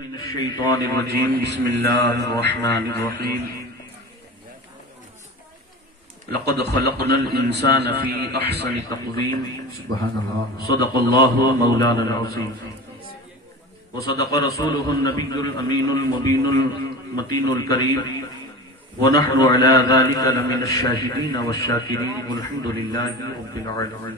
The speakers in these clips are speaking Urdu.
من الشیطان الرجیم بسم اللہ الرحمن الرحیم لقد خلقنا الانسان فی احسن تقویم سبحان اللہ صدق اللہ مولانا العظیم وصدق رسولہ النبی الامین المبین المتین الکریم ونحن علی ذلك لمن الشاہدین والشاکرین والحمد للہ رب العالمین۔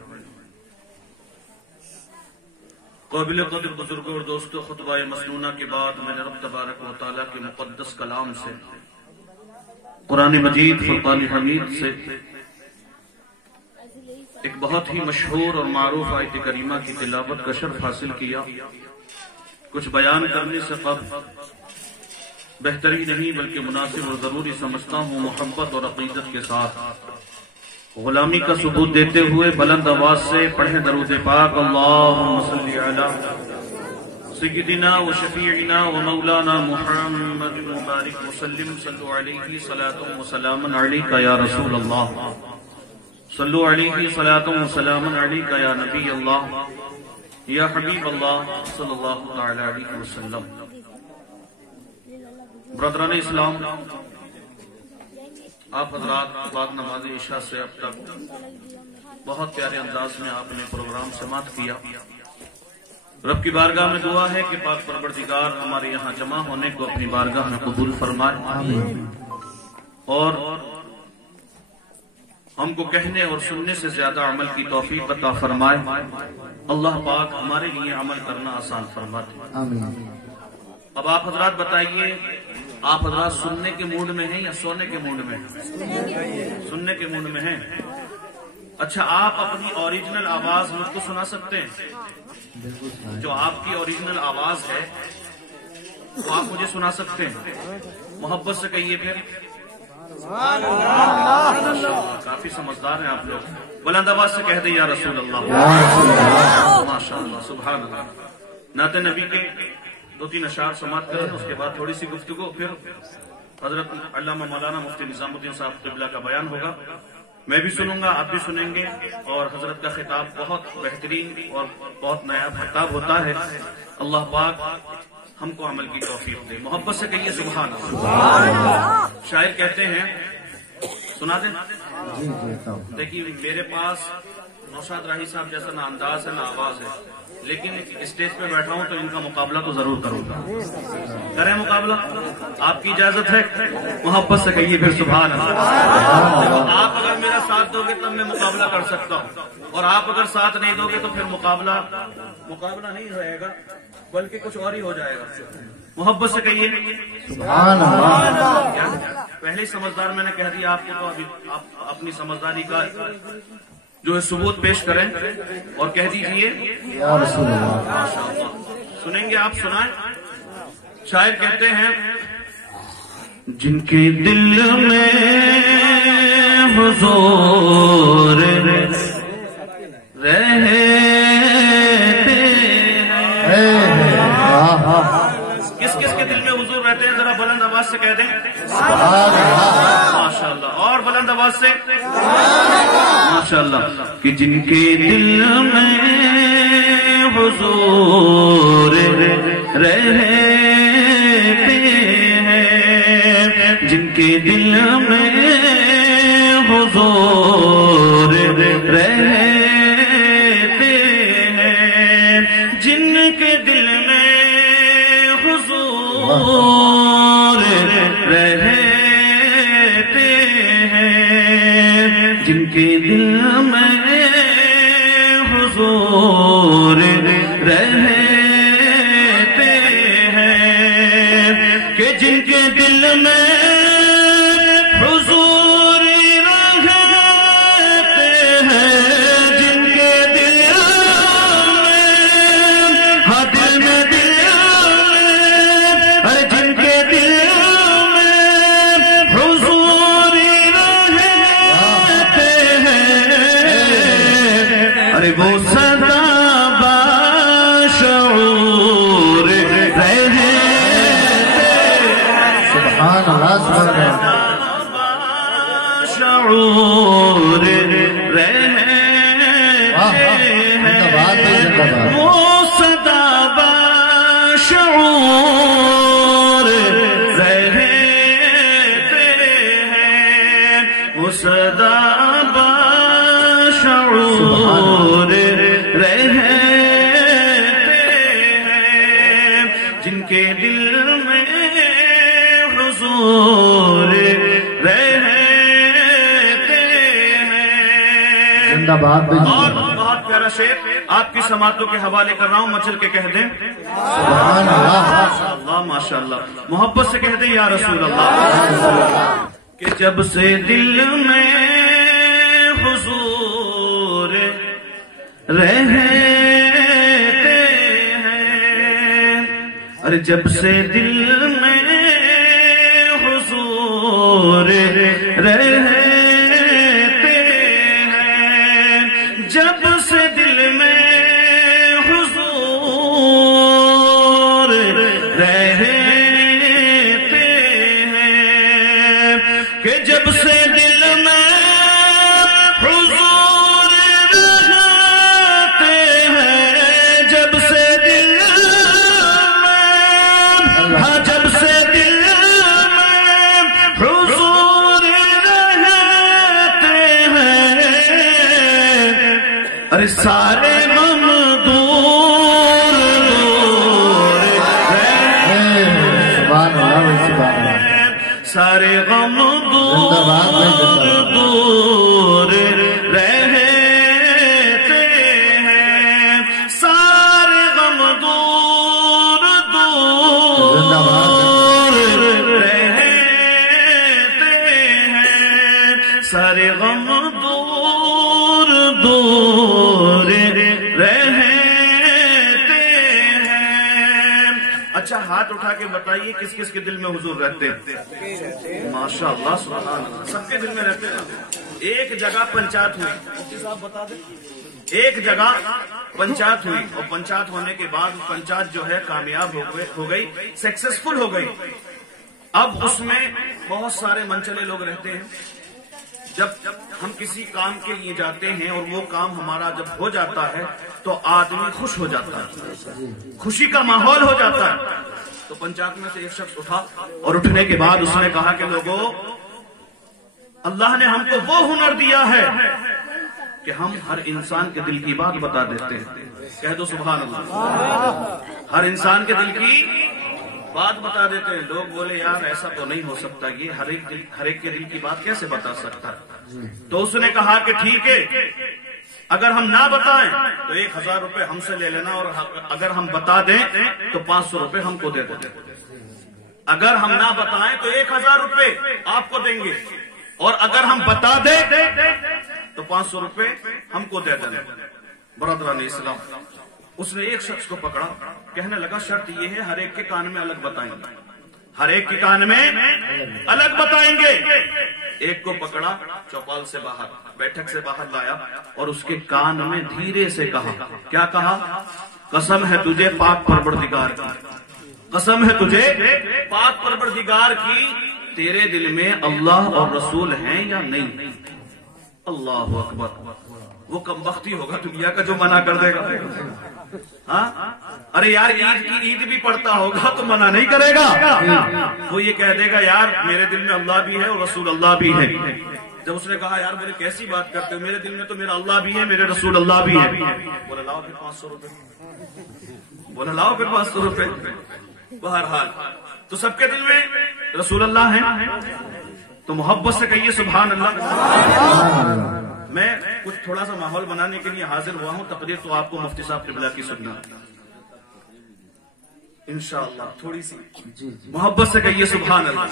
قابل قدر بزرگوں اور دوستو، خطبہ مسنونہ کے بعد میں نے رب تبارک و تعالیٰ کے مقدس کلام سے، قرآن مجید فرقان حمید سے ایک بہت ہی مشہور اور معروف آیت کریمہ کی تلاوت کا شرف حاصل کیا۔ کچھ بیان کرنے سے قبل بہتری نہیں بلکہ مناسب اور ضروری سمجھتا ہوں محبت اور عقیدت کے ساتھ غلامی کا ثبوت دیتے ہوئے بلند آواز سے پڑھیں درود پاک، اللہم صلی علی سیدنا و شفیعنا و مولانا محمد مبارک وسلم، صلو علیہ صلاۃ و سلام علیک یا رسول اللہ، صلو علیہ صلاۃ و سلام علیک یا نبی اللہ یا حبیب اللہ صلی اللہ تعالی علیہ وسلم۔ برادران اسلام، آپ حضرات بعد نماز عشاء سے اب تک بہت پیارے انداز میں آپ نے پروگرام سماعت کیا۔ رب کی بارگاہ میں دعا ہے کہ پاک پروردگار ہمارے یہاں جمع ہونے کو اپنی بارگاہ میں قبول فرمائے اور ہم کو کہنے اور سننے سے زیادہ عمل کی توفیق عطا فرمائے۔ اللہ پاک ہمارے لیے عمل کرنا آسان فرمائے۔ آمین۔ اب آپ حضرات بتائیے، آپ حضرات سننے کے موڈ میں ہیں یا سونے کے موڈ میں ہیں؟ سننے کے موڈ میں ہیں۔ اچھا، آپ اپنی اوریجنل آواز مجھ کو سنا سکتے ہیں؟ جو آپ کی اوریجنل آواز ہے وہ آپ مجھے سنا سکتے ہیں؟ محبت سے کہیے پھر۔ کافی سمجھدار ہیں آپ لوگ، بلند آواز سے کہہ دیں یا رسول اللہ۔ ماشاءاللہ، سبحان اللہ۔ نعت نبی کے دو تین اشعار سماعت کریں، اس کے بعد تھوڑی سی گفتگو، پھر حضرت علامہ مولانا مفتی نظام الدین صاحب قبلہ کا بیان ہوگا۔ میں بھی سنوں گا، آپ بھی سنیں گے، اور حضرت کا خطاب بہت بہترین اور بہت نیا خطاب ہوتا ہے۔ اللہ پاک ہم کو عمل کی توفیق دے۔ محبت سے کہیے سبحان اللہ۔ شاعر کہتے ہیں، سنا دیں؟ دیکھیے، میرے پاس نوشاد راہی صاحب جیسا نہ انداز ہے نہ آواز ہے، لیکن اسٹیج پہ بیٹھا ہوں تو ان کا مقابلہ تو ضرور کروں گا۔ کریں مقابلہ؟ آپ کی اجازت ہے؟ محبت سے کہیے پھر سبحان اللہ۔ آپ اگر میرا ساتھ دو گے تب میں مقابلہ کر سکتا ہوں، اور آپ اگر ساتھ نہیں دو گے تو پھر مقابلہ نہیں رہے گا بلکہ کچھ اور ہی ہو جائے گا۔ محبت سے کہیے سبحان اللہ۔ پہلے سمجھدار میں نے کہہ دیا آپ کو، تو ابھی آپ اپنی سمجھداری کا جو ہے ثبوت پیش کریں اور کہہ دیجئے یا رسول اللہ۔ ماشاءاللہ۔ سنیں گے آپ؟ سنائیں۔ شاعر کہتے ہیں، جن کے دل میں حضور رہتے ہیں۔ کس کس کے دل میں حضور رہتے ہیں؟ ذرا بلند آواز سے کہہ دیں ماشاءاللہ، اور بلند آواز سے ماشاءاللہ، کہ جن کے دل میں حضور رہتے ہیں، جن کے دل میں حضور رہتے ہیں، جن کے دل میں حضور رہتے ہیں، جن کے دل میں حضور رہتے ہیں، کہ جن کے دل میں حضور رہتے ہیں، جن کے دل میں، ہاں دل میں، جن کے دل میں حضور رہتے ہیں، ارے وہ سدا باشعور رہتے ہیں۔ سبحان اللہ، سبحان اللہ۔ باشعور رہتے ہیں، وہ سدا باشعور زندہ باد بھائی اور بہت پیارا شعر آپ کی سماعتوں کے حوالے کر رہا ہوں، مچل کے کہہ دیں سبحان اللہ اللہ ماشاءاللہ، محبت سے کہہ دیں یا رسول اللہ، کہ جب سے دل میں حضور رہتے ہیں، ارے جب سے دل میں حضور رہتے ہیں، جب سے دل میں حضور رہتے ہیں، کہ جب سے دل میں حضور رہتے ہیں، جب سے دل میں، ہاں جب سے دل میں حضور رہتے ہیں، ارے سارے غم دور دور سبحان اللہ بھائی سبحان اللہ سارے غم زندہ باد بھائی زندہ باد دور رہتے ہیں، سارے غم دور زندہ باد دور رہتے ہیں، سارے غم دور دور رہتے ہیں۔ اچھا ہاتھ اٹھا کے بتائیے کس کس کے دل میں حضور رہتے ہیں؟ ماشاء اللہ سبحان اللہ، سب کے دل میں رہتے ہیں۔ ایک جگہ پنچایت ہوئی، مفتی صاحب بتا دیں، ایک جگہ پنچایت ہوئی اور پنچایت ہونے کے بعد پنچایت جو ہے کامیاب ہو گئی، سکسیسفل ہو گئی۔ اب اس میں بہت سارے منچلے لوگ رہتے ہیں۔ جب ہم کسی کام کے لیے جاتے ہیں اور وہ کام ہمارا جب ہو جاتا ہے تو آدمی خوش ہو جاتا ہے، خوشی کا ماحول ہو جاتا ہے۔ تو پنچایت میں سے ایک شخص اٹھا اور اٹھنے کے بعد اس نے کہا کہ لوگوں، اللہ نے ہم کو وہ ہنر دیا ہے کہ ہم ہر انسان کے دل کی بات بتا دیتے ہیں۔ کہہ دو سبحان اللہ، ہر انسان کے دل کی بات بتا دیتے ہیں۔ لوگ بولے یار ایسا تو نہیں ہو سکتا، یہ ہر ایک کے دل کی بات کیسے بتا سکتا ہے؟ تو اس نے کہا کہ ٹھیک ہے، اگر ہم نہ بتائیں تو 1000 روپے ہم سے لے لینا، اور اگر ہم بتا دیں تو 500 روپے ہم کو دے دیں۔ اگر ہم نہ بتائیں تو 1000 روپے آپ کو دیں گے، اور اگر ہم بتا دیں تو 500 روپے ہم کو دے دیں۔ برادران اسلام، اس نے ایک شخص کو پکڑا، کہنے لگا شرط یہ ہے ہر ایک کے کان میں الگ بتائیں گے، ہر ایک کے کان میں الگ بتائیں گے۔ ایک کو پکڑا، چوپال سے باہر، بیٹھک سے باہر لایا اور اس کے کان میں دھیرے سے کہا، کیا کہا؟ قسم ہے تجھے پاک پروردگار کی، قسم ہے تجھے پاک پروردگار کی، تیرے دل میں اللہ اور رسول ہیں یا نہیں؟ اللہ اکبر، وہ کم بختی ہوگا دنیا کا جو منع کر دے گا۔ ہاں ارے یار عید بھی پڑھتا ہوگا تو منع نہیں کرے گا، وہ یہ کہہ دے گا یار میرے دل میں اللہ بھی ہے اور رسول اللہ بھی ہے۔ جب اس نے کہا یار بولے کیسی بات کرتے ہو، میرے دل میں تو میرا اللہ بھی ہے، میرے رسول اللہ بھی ہے۔ بولا لاؤ پھر 500 روپے، بولا لاؤ پھر 500 روپے۔ بہرحال تو سب کے دل میں رسول اللہ ہے، تو محبت سے کہیے سبحان اللہ۔ میں کچھ تھوڑا سا ماحول بنانے کے لیے حاضر ہوا ہوں، تقریر تو آپ کو مفتی صاحب قبلہ کی سننا انشاءاللہ، تھوڑی سی محبت سے کہیے سبحان اللہ۔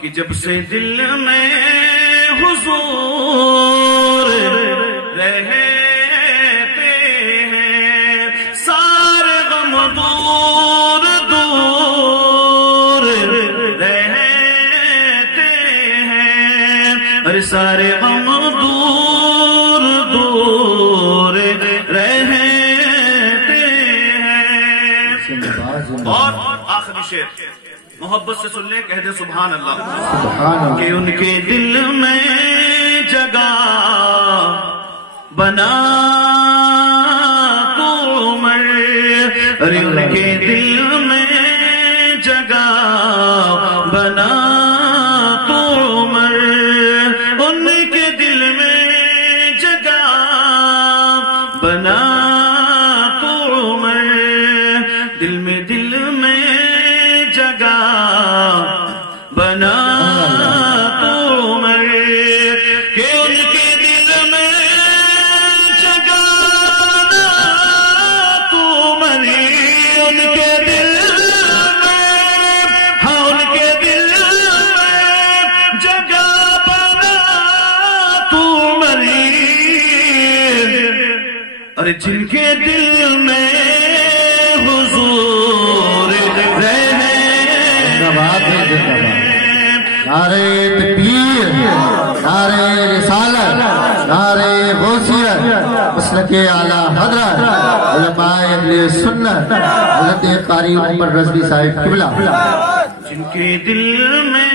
کہ جب سے دل میں حضور رہتے ہیں، سارے غم دور دور رہتے ہیں، ارے سارے غم دور دور رہتے ہیں۔ اور آخری شعر محبت سے سن لیں، کہہ دیں سبحان اللہ۔ کہ ان کے دل میں جگہ بنا تو عمر، ارے ان کے دل میں جگہ بنا تو عمر، ان کے دل میں جگہ بنا تو عمر، دل میں جگہ بنا تو عمر، کہ ان کے دل میں ارے جن کے دل میں حضور رہے نعرے تکبیر، نعرے رسالت، نعرے غوثیت، مسلک اعلیٰ حضرت علماء اہل سنت حضرت قاری عمر رضوی صاحب قبلہ، جن کے دل میں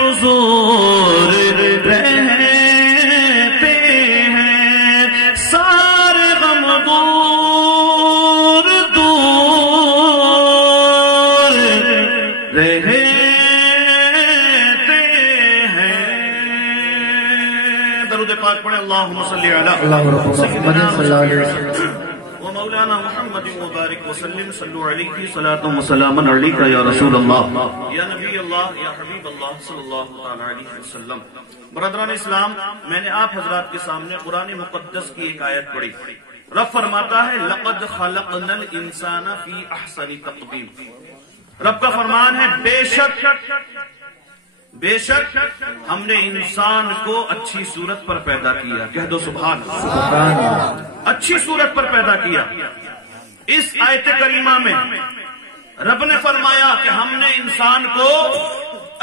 حضور رہتے ہیں سارے غم دور دور رہتے ہیں۔ درود پاک پڑھیں، اللہم صلی علی محمد صلی اللہ علیہ وسلم مولانا محمد مبارک وسلم صلو علیہ صلاۃ و سلام علیک یا رسول اللہ یا نبی اللہ یا حبیب اللہ صلی اللہ علیہ وسلم۔ برادران اسلام، میں نے آپ حضرات کے سامنے قرآن مقدس کی ایک آیت پڑھی۔ رب فرماتا ہے لقد خلقنا الانسان فی احسن تقویم۔ رب کا فرمان ہے بے شک ہم نے انسان کو اچھی صورت پر پیدا کیا۔ کہہ دو سبحان اللہ۔ اچھی صورت پر پیدا کیا۔ اس آیت کریمہ میں رب نے فرمایا کہ ہم نے انسان کو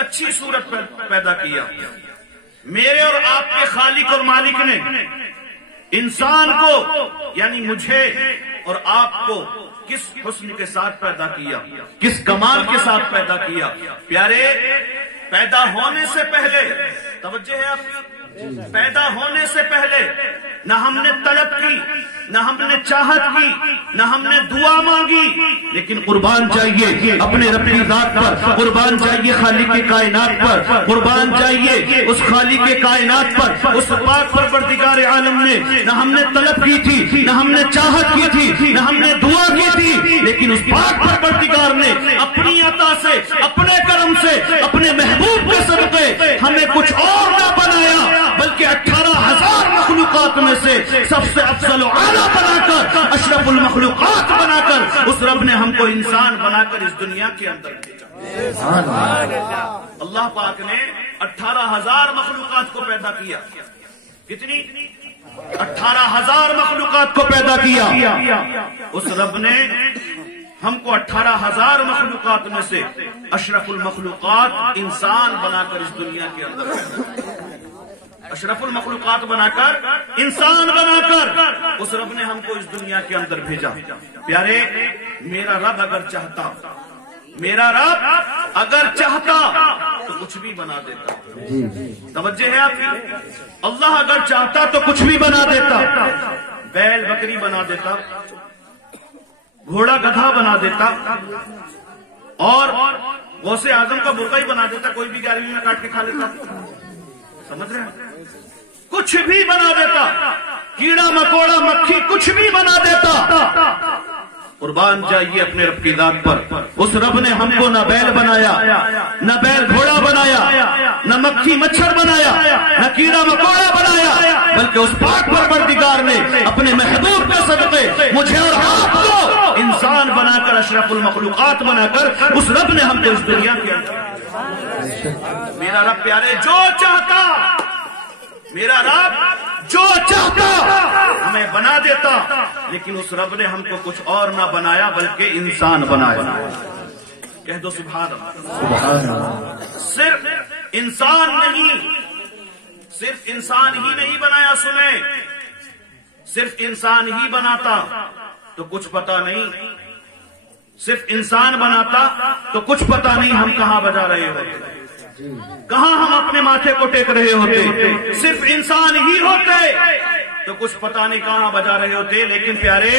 اچھی صورت پر پیدا کیا۔ میرے اور آپ کے خالق اور مالک نے انسان کو یعنی مجھے اور آپ کو کس حسن کے ساتھ پیدا کیا، کس کمال کے ساتھ پیدا کیا۔ پیارے، پیدا ہونے سے پہلے توجہ ہے آپ کی، پیدا ہونے سے پہلے نہ ہم نے طلب کی، نہ ہم نے چاہت کی، نہ ہم نے دعا مانگی، لیکن قربان چاہیے اپنے رب کی ذات پر، قربان چاہیے خالق کائنات پر، قربان چاہیے اس خالق کائنات پر، اس پاک پروردگار عالم نے نہ ہم نے طلب کی تھی، نہ ہم نے چاہت کی تھی، نہ ہم نے دعا کی تھی، لیکن اس پاک پروردگار نے اپنی عطا سے، اپنے کرم سے، اپنے محبوب کے صدقے ہمیں کچھ اور نہ بنایا بلکہ 18,000 مخلوقات میں سے سب سے افضل و اعلیٰ بنا کر، اشرف المخلوقات بنا کر اس رب نے ہم کو انسان بنا کر اس دنیا کے اندر بھیجا۔ اللہ پاک نے 18,000 مخلوقات کو پیدا کیا۔ کتنی؟ 18,000 مخلوقات کو پیدا کیا۔ اس رب نے ہم کو 18,000 مخلوقات میں سے اشرف المخلوقات انسان بنا کر اس دنیا کے اندر، اشرف المخلوقات بنا کر، انسان بنا کر اس رب نے ہم کو اس دنیا کے اندر بھیجا۔ پیارے، میرا رب اگر چاہتا، میرا رب اگر چاہتا تو کچھ بھی بنا دیتا۔ توجہ ہے آپ کی؟ اللہ اگر چاہتا تو کچھ بھی بنا دیتا۔ بیل بکری بنا دیتا، گھوڑا گدھا بنا دیتا، اور غوث اعظم کا برقع ہی بنا دیتا، کوئی بھی 11ویں میں کاٹ کے کھا لیتا۔ سمجھ رہے ہیں؟ کچھ بھی بنا دیتا، کیڑا مکوڑا مکھی کچھ بھی بنا دیتا۔ قربان چاہیے اپنے رب کی ذات پر۔ اس رب نے ہم کو نہ بیل بنایا، نہ بیل گھوڑا بنایا، نہ مکھی مچھر بنایا، نہ کیڑا مکوڑا بنایا، بلکہ اس پاک پروردگار نے اپنے محبوب کے صدقے مجھے اور آپ کو انسان بنا کر، اشرف المخلوقات بنا کر اس رب نے ہم کو اس دنیا کے اندر۔ میرا رب پیارے جو چاہتا، میرا رب جو چاہتا ہمیں بنا دیتا، لیکن اس رب نے ہم کو کچھ اور نہ بنایا بلکہ انسان بنایا۔ کہہ دو سبحان اللہ۔ صرف انسان نہیں، صرف انسان ہی نہیں بنایا، سنیں، صرف انسان ہی بناتا تو کچھ پتا نہیں، صرف انسان بناتا تو کچھ پتا نہیں ہم کہاں بجا رہے ہوتے، کہاں ہم اپنے ماتھے کو ٹیک رہے ہوتے۔ صرف انسان ہی ہوتے تو کچھ پتا نہیں کہاں بجا رہے ہوتے، لیکن پیارے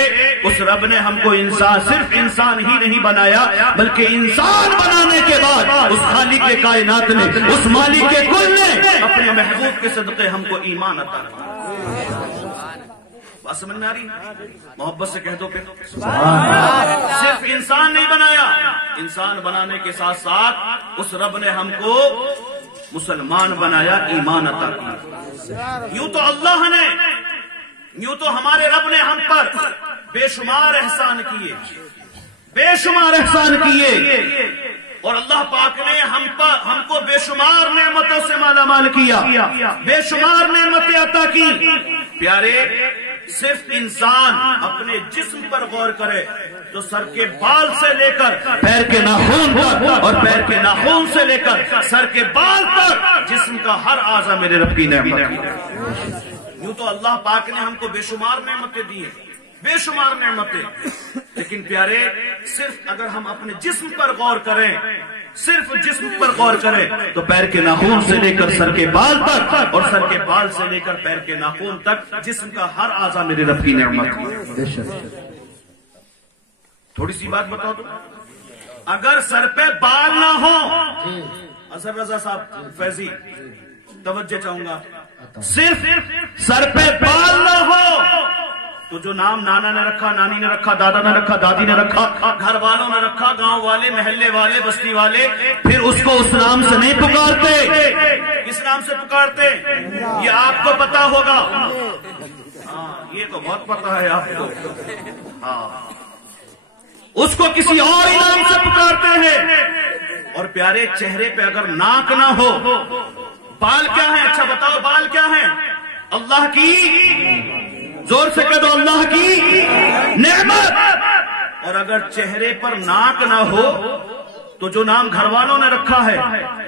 اس رب نے ہم کو انسان، صرف انسان ہی نہیں بنایا بلکہ انسان بنانے کے بعد اس خالق کے کائنات نے، اس مالک کے کل نے اپنے محبوب کے صدقے ہم کو ایمان عطا کیا۔ بات سمجھ میں آ رہی؟ محبت سے کہہ دو پھر صرف انسان نہیں بنایا، انسان بنانے کے ساتھ ساتھ اس رب نے ہم کو مسلمان بنایا، ایمان عطا کیا۔ یوں تو اللہ نے، یوں تو ہمارے رب نے ہم پر بے شمار احسان کیے، بے شمار احسان کیے، اور اللہ پاک نے ہم کو بے شمار نعمتوں سے مالا مال کیا، بے شمار نعمتیں عطا کی۔ پیارے صرف انسان اپنے جسم پر غور کرے تو سر کے بال سے لے کر پیر کے ناخن تک اور پیر کے ناخن سے لے کر سر کے بال تک جسم کا ہر اعضا میرے رب کی نعمت ہے۔ یوں تو اللہ پاک نے ہم کو بے شمار نعمتیں دی ہیں، بے شمار نعمتیں، لیکن پیارے صرف اگر ہم اپنے جسم پر غور کریں، صرف جسم پر غور کریں تو پیر کے ناخن سے لے کر سر کے بال تک اور سر کے بال سے لے کر پیر کے ناخن تک جسم کا ہر اعضا میرے رب کی نعمت ہے۔ تھوڑی سی بات بتا دو، اگر سر پہ بال نہ ہو، اظہر رضا صاحب فیضی توجہ چاہوں گا، صرف سر پہ بال نہ ہو تو جو نام نانا نے رکھا، نانی نے رکھا، دادا نے رکھا، دادی نے رکھا، گھر والوں نے رکھا، گاؤں والے، محلے والے، بستی والے، پھر اس کو اس نام سے نہیں پکارتے۔ کس نام سے پکارتے؟ یہ آپ کو پتا ہوگا، ہاں یہ تو بہت پتا ہے آپ کو، ہاں اس کو کسی اور نام سے پکارتے ہیں۔ اور پیارے چہرے پہ اگر ناک نہ ہو، بال کیا ہے؟ اچھا بتاؤ بال کیا ہے؟ اللہ کی، زور سے کہہ دو، اللہ کی نعمت۔ اور اگر چہرے پر ناک نہ ہو تو جو نام گھر والوں نے رکھا ہے،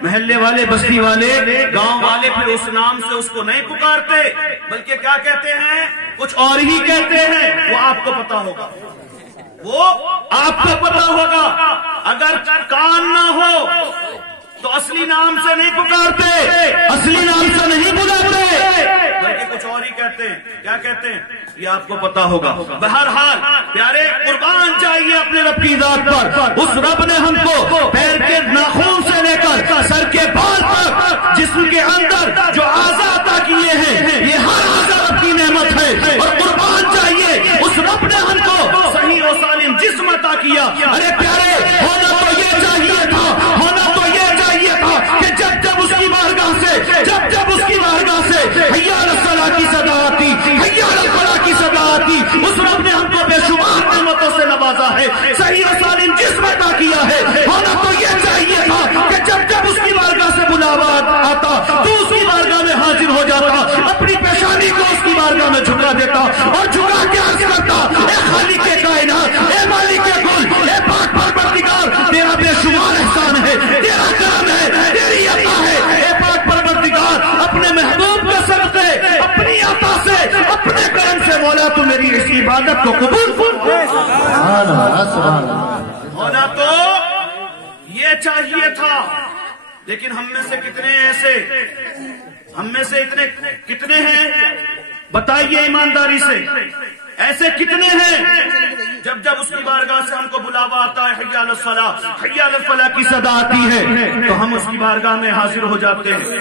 محلے والے، بستی والے، گاؤں والے، پھر اس نام سے اس کو نہیں پکارتے، بلکہ کیا کہتے ہیں؟ کچھ اور ہی کہتے ہیں۔ وہ آپ کو پتا ہوگا، وہ آپ کو پتا ہوگا۔ اگر کان نہ ہو تو اصلی نام سے نہیں پکارتے، اصلی نام سے نہیں بلاتے، بلکہ کچھ اور ہی کہتے ہیں۔ کیا کہتے ہیں؟ یہ آپ کو پتا ہوگا۔ بہرحال پیارے قربان چاہیے اپنے رب کی ذات پر، اس رب نے ہم کو پیر کے ناخن سے لے کر سر کے بال تک جسم کے اندر جو اعضاء عطا کیے ہیں، یہ ہر اعضاء رب کی نعمت ہے، اور قربان چاہیے اس رب نے ہم کو صحیح و سالم جسم عطا کیا۔ ارے پیارے، ہونا تو یہ چاہیے تھا، ہونا تو یہ چاہیے تھا کہ جب اس کی بارگاہ سے، جب اس کی بارگاہ سے حی علی الصلاۃ کی صدا آتی، حی علی الفلاح کی صدا آتی، اس رب نے ہم کو بے شمار نعمتوں سے نوازا ہے، صحیح و سالم جسم عطا کیا ہے۔ ہونا تو یہ چاہیے تھا کہ جب اس کی بارگاہ سے بلاوا آتا تو اس کی بارگاہ میں حاضر ہو جاتا، اپنی پیشانی کو اس کی بارگاہ میں جھکا دیتا اور جھکا کے عرض کرتا، اے خالق کائنات، اے مالک کل، اے پاک پروردگار، تیرا بے شمار احسان ہے، تیرا کرم ہے، تیری عطا ہے، اے پاک پروردگار، اپنے محبوب کے صدقے، اپنی عطا سے، اپنے کرم سے مولا تو میری اس عبادت کو قبول کر۔ ہونا تو یہ چاہیے تھا، لیکن ہم میں سے کتنے ایسے، ہم میں سے اتنے کتنے ہیں بتائیے ایمانداری سے، ایسے کتنے ہیں جب اس کی بارگاہ سے ہم کو بلاوا آتا ہے، حی علی الصلاۃ، حی علی الفلاح کی صدا آتی ہے تو ہم اس کی بارگاہ میں حاضر ہو جاتے ہیں؟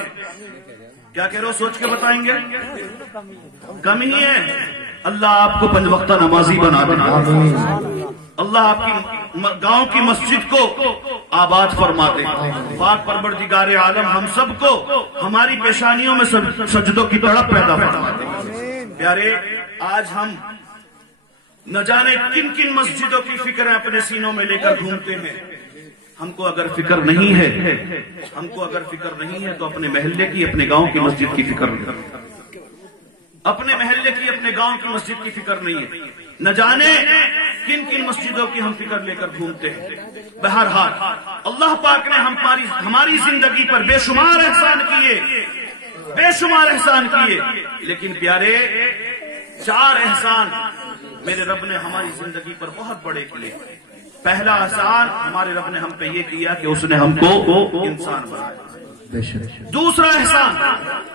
کیا کہہ رہے ہو؟ سوچ کے بتائیں گے، کم ہی ہے۔ اللہ آپ کو پنج وقتہ نمازی بنا دے، اللہ آپ کی گاؤں کی مسجد کو آباد فرما دے، پاک پروردگار عالم ہم سب کو ہماری پیشانیوں میں سجدوں کی تڑپ پیدا فرما دے۔ پیارے، آج ہم نہ جانے کن کن مسجدوں کی فکریں اپنے سینوں میں لے کر گھومتے ہیں۔ ہم کو اگر فکر نہیں ہے، ہم کو اگر فکر نہیں ہے تو اپنے محلے کی، اپنے گاؤں کی مسجد کی فکر نہیں، اپنے محلے کی، اپنے گاؤں کی مسجد کی فکر نہیں ہے، نہ جانے کن کن مسجدوں کی ہم فکر لے کر گھومتے ہیں۔ بہرحال اللہ پاک نے ہماری زندگی پر بے شمار احسان کیے، بے شمار احسان کیے، لیکن پیارے 4 احسان میرے رب نے ہماری زندگی پر بہت بڑے کیے۔ پہلا احسان ہمارے رب نے ہم پہ یہ کیا کہ اس نے ہم کو انسان بنایا۔ دوسرا احسان،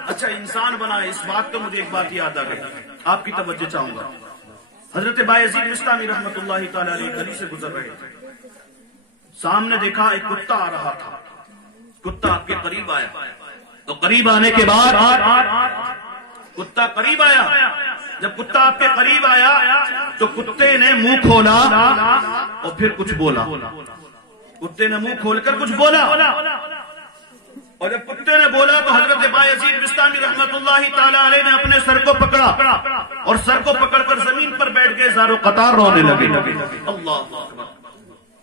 اچھا انسان بنائے، اس بات تو مجھے ایک بات یاد آ گئی، آپ کی توجہ چاہوں گا۔ حضرت بایزید بستامی رحمت اللہ تعالی علیہ گلی سے گزر رہے تھے، سامنے دیکھا ایک کتا آ رہا تھا، کتا آپ کے قریب آیا، تو قریب آنے کے بعد کتا قریب آیا، جب کتا آپ کے قریب آیا تو کتے نے منہ کھولا اور پھر کچھ بولا، کتے نے منہ کھول کر کچھ بولا، اور جب کتے نے بولا تو حضرت بایزید بستامی رحمت اللہ تعالی علیہ نے اپنے سر کو پکڑا اور سر کو پکڑ کر زمین پر بیٹھ کے زار و قطار رونے لگے۔ اللہ